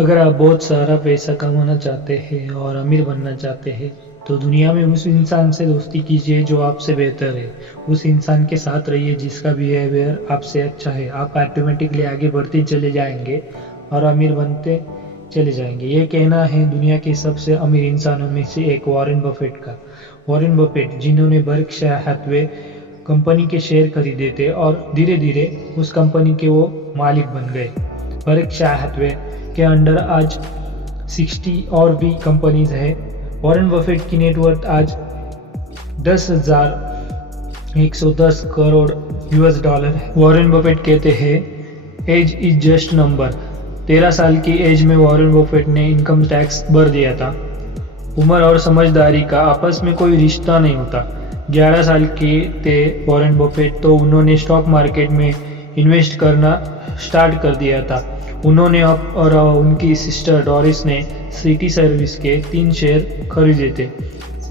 अगर आप बहुत सारा पैसा कमाना चाहते हैं और अमीर बनना चाहते हैं तो दुनिया में उस इंसान से दोस्ती कीजिए जो आपसे बेहतर है। उस इंसान के साथ रहिए जिसका बिहेवियर आपसे अच्छा है। आप ऑटोमेटिकली आगे बढ़ते चले जाएंगे और अमीर बनते चले जाएंगे। ये कहना है दुनिया के सबसे अमीर इंसानों में से एक वॉरेन बफेट का। वॉरेन बफेट जिन्होंने बर्कशायर हैथवे कंपनी के शेयर खरीदे थे और धीरे धीरे उस कंपनी के वो मालिक बन गए। बर्कशायर हैथवे के अंडर आज 60 और भी कंपनीज है। वॉरेन बफेट की नेटवर्थ आज 10,110 करोड़ यूएस डॉलर है। वॉरेन बफेट कहते हैं एज इज जस्ट नंबर। 13 साल की एज में वॉरेन बफेट ने इनकम टैक्स भर दिया था। उम्र और समझदारी का आपस में कोई रिश्ता नहीं होता। 11 साल के थे वॉरेन बफेट तो उन्होंने स्टॉक मार्केट में इन्वेस्ट करना स्टार्ट कर दिया था। उन्होंने और उनकी सिस्टर डॉरिस ने सिटी सर्विस के 3 शेयर खरीदे थे।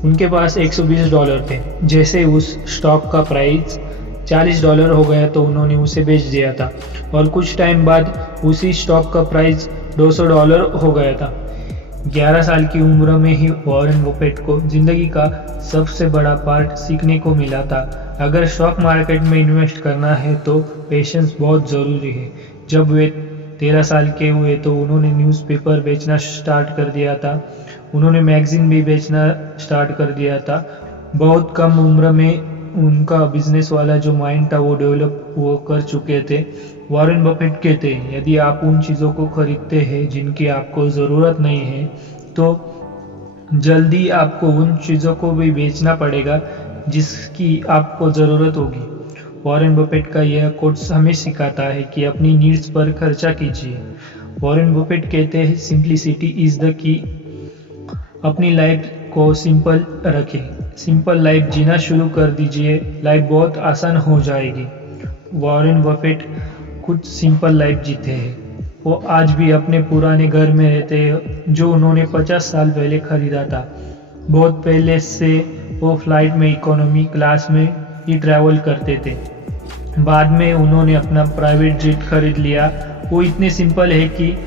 उनके पास $120 थे। जैसे उस स्टॉक का प्राइस $40 हो गया तो उन्होंने उसे बेच दिया था और कुछ टाइम बाद उसी स्टॉक का प्राइस $200 हो गया था। 11 साल की उम्र में ही वॉरेन बफेट को जिंदगी का सबसे बड़ा पार्ट सीखने को मिला था। अगर स्टॉक मार्केट में इन्वेस्ट करना है तो पेशेंस बहुत ज़रूरी है। जब वे 13 साल के हुए तो उन्होंने न्यूज़पेपर बेचना स्टार्ट कर दिया था। उन्होंने मैगजीन भी बेचना स्टार्ट कर दिया था। बहुत कम उम्र में उनका बिजनेस वाला जो माइंड था वो डेवलप वो कर चुके थे। वॉरेन बफेट कहते हैं यदि आप उन चीज़ों को खरीदते हैं जिनकी आपको ज़रूरत नहीं है तो जल्दी आपको उन चीज़ों को भी बेचना पड़ेगा जिसकी आपको ज़रूरत होगी। वॉरेन बफेट का यह कोट्स हमें सिखाता है कि अपनी नीड्स पर खर्चा कीजिए। वॉरेन बफेट कहते हैं सिंप्लिसिटी इज़ द की। अपनी लाइफ को सिंपल रखें। सिंपल लाइफ जीना शुरू कर दीजिए, लाइफ बहुत आसान हो जाएगी। वॉरेन बफेट खुद सिंपल लाइफ जीते हैं। वो आज भी अपने पुराने घर में रहते हैं जो उन्होंने 50 साल पहले खरीदा था। बहुत पहले से वो फ्लाइट में इकोनॉमी क्लास में ही ट्रैवल करते थे। बाद में उन्होंने अपना प्राइवेट जेट खरीद लिया। वो इतने सिंपल है कि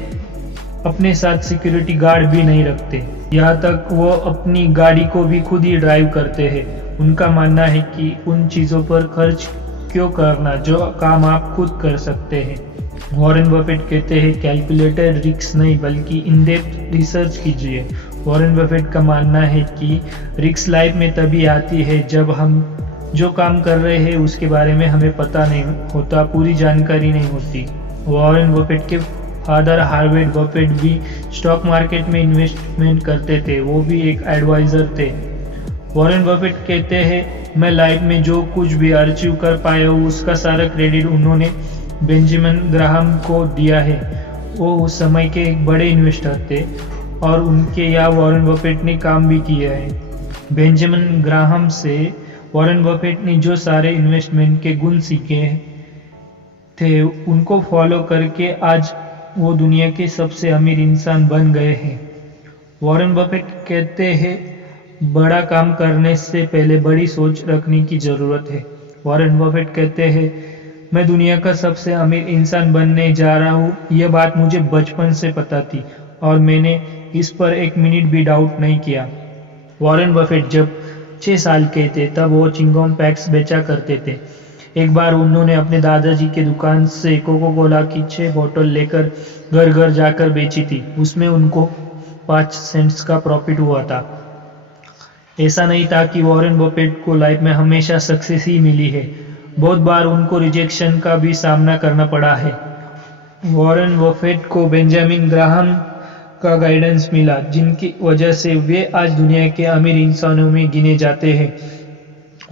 अपने साथ सिक्योरिटी गार्ड भी नहीं रखते। यहाँ तक वो अपनी गाड़ी को भी खुद ही ड्राइव करते हैं। उनका मानना है कि उन चीज़ों पर खर्च क्यों करना जो काम आप खुद कर सकते हैं। वॉरेन बफेट कहते हैं कैलकुलेटेड रिस्क नहीं बल्कि इन डेप्थ रिसर्च कीजिए। वॉरेन बफेट का मानना है कि रिस्क लाइफ में तभी आती है जब हम जो काम कर रहे हैं उसके बारे में हमें पता नहीं होता, पूरी जानकारी नहीं होती। वॉरेन बफेट के फादर हार्वर्ड बफेट भी स्टॉक मार्केट में इन्वेस्टमेंट करते थे। वो भी एक एडवाइज़र थे। वॉरेन बफेट कहते हैं मैं लाइफ में जो कुछ भी अचीव कर पाया हूँ उसका सारा क्रेडिट उन्होंने बेंजामिन ग्राहम को दिया है। वो उस समय के एक बड़े इन्वेस्टर थे और उनके यहाँ वॉरेन बफेट ने काम भी किया है। बेंजामिन ग्राहम से वॉरेन बफेट ने जो सारे इन्वेस्टमेंट के गुण सीखे थे उनको फॉलो करके आज वो दुनिया के सबसे अमीर इंसान बन गए हैं। वॉरेन बफेट कहते हैं बड़ा काम करने से पहले बड़ी सोच रखने की ज़रूरत है। वॉरेन बफेट कहते हैं मैं दुनिया का सबसे अमीर इंसान बनने जा रहा हूँ। यह बात मुझे बचपन से पता थी और मैंने इस पर एक मिनट भी डाउट नहीं किया। वॉरेन बफेट जब 6 साल के थे तब वो चिंगम पैक्स बेचा करते थे। एक बार उन्होंने अपने दादाजी के दुकान से कोको कोला की 6 बोतल लेकर घर घर जाकर बेची थी। उसमें उनको 5 सेंट्स का प्रॉफिट हुआ था। ऐसा नहीं था कि वॉरेन बफेट को लाइफ में हमेशा सक्सेस ही मिली है। बहुत बार उनको रिजेक्शन का भी सामना करना पड़ा है। वॉरेन बफेट को बेंजामिन ग्राहम का गाइडेंस मिला जिनकी वजह से वे आज दुनिया के अमीर इंसानों में गिने जाते हैं।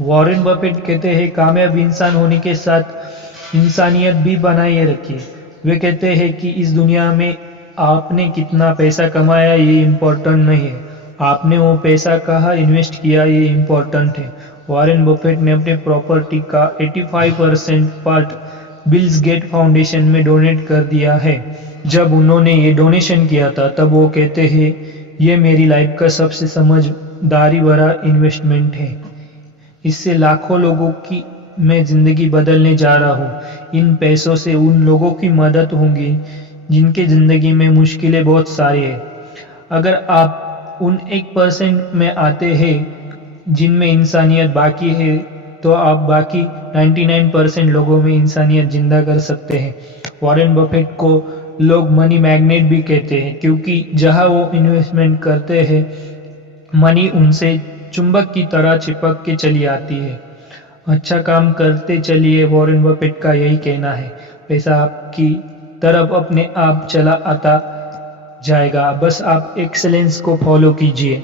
वॉरेन बफेट कहते हैं कामयाब इंसान होने के साथ इंसानियत भी बनाए रखिए। वे कहते हैं कि इस दुनिया में आपने कितना पैसा कमाया ये इम्पोर्टेंट नहीं है, आपने वो पैसा कहाँ इन्वेस्ट किया ये इम्पोर्टेंट है। वॉरेन बफेट ने अपने प्रॉपर्टी का 85% पार्ट बिल्स गेट फाउंडेशन में डोनेट कर दिया है। जब उन्होंने ये डोनेशन किया था तब वो कहते हैं ये मेरी लाइफ का सबसे समझदारी भरा इन्वेस्टमेंट है। इससे लाखों लोगों की मैं ज़िंदगी बदलने जा रहा हूँ। इन पैसों से उन लोगों की मदद होगी जिनके ज़िंदगी में मुश्किलें बहुत सारी है। अगर आप उन 1% में आते हैं जिनमें इंसानियत बाकी है, तो आप बाकी 99% लोगों में इंसानियत जिंदा कर सकते हैं। वॉरेन बफेट को लोग मनी मैग्नेट भी कहते हैं, क्योंकि जहां वो इन्वेस्टमेंट करते हैं मनी उनसे चुंबक की तरह चिपक के चली आती है। अच्छा काम करते चलिए, वॉरेन बफेट का यही कहना है। पैसा आपकी तरफ अपने आप चला आता जाएगा, बस आप एक्सेलेंस को फॉलो कीजिए।